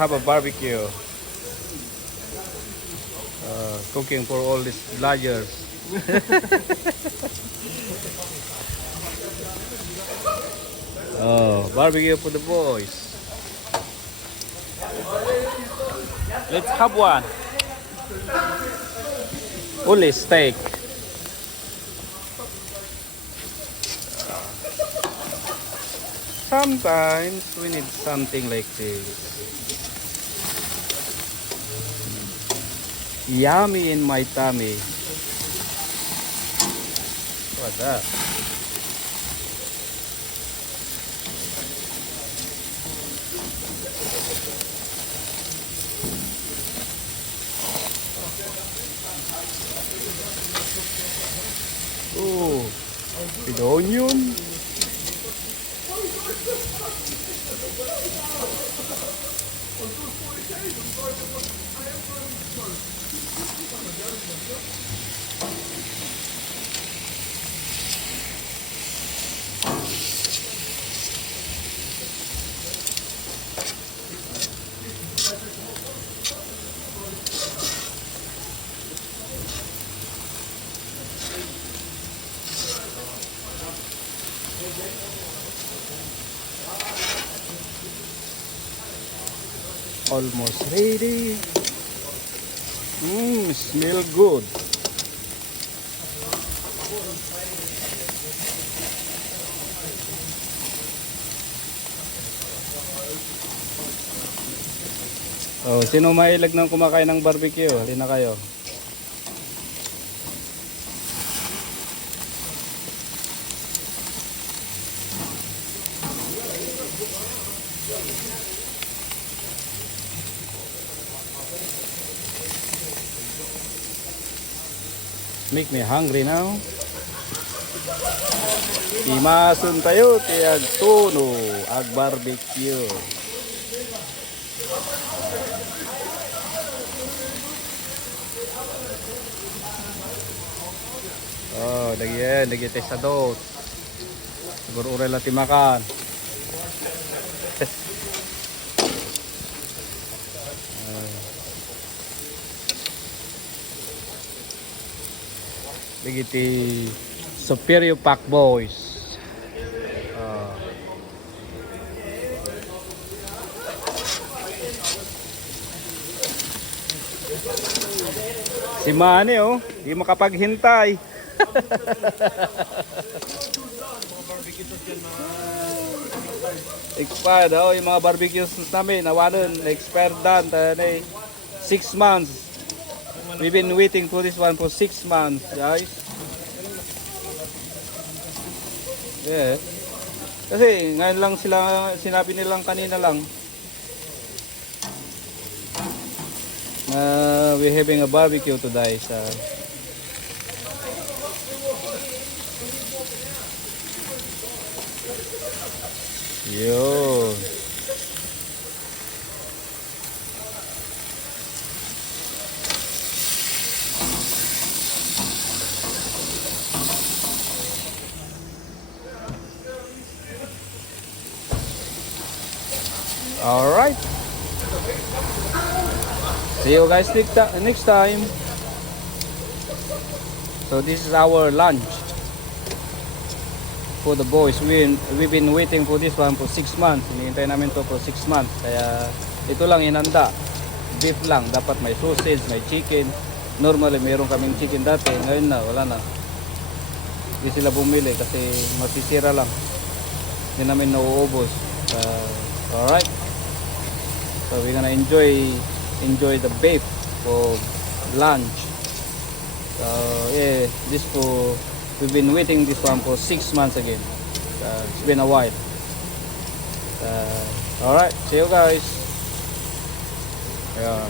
Have a barbecue. Cooking for all these vloggers. Oh, barbecue for the boys. Let's have one. Only steak. Sometimes we need something like this. Yummy in my tummy. What's that? Oh, with onion. Almost ready. Smell good. Oh, sino mahilig ng kumakain ng barbecue? Halina kayo. Make me hungry now. Imasun tayo tiyag tuno ag barbecue. Oh, lagi tayo sa dot. Siguro uray lang timakan. Ligiti Superior Pack Boys. Si Manny oh, di makapaghintay. Expired oh, yung mga barbecues namin nawanan, expired dan 6 months. We've been waiting for this one for 6 months, guys. Yeah. Kasi ngayon lang sila, sinabi nilang kanina lang. We're having a barbecue today, so. Yo. All right. See you guys next time. So this is our lunch for the boys. We've been waiting for this one for 6 months. Hinihintay namin to for 6 months. Kaya ito lang inanda. Beef lang. Dapat may sausage, may chicken. Normally mayroon kaming chicken dati. Ngayon na, wala na. Hindi sila bumili kasi masisira lang. Hindi namin nauubos. Alright. So we're gonna enjoy the beef for lunch. So yeah, we've been waiting this one for 6 months again. It's been a while. Alright, see you guys. Yeah.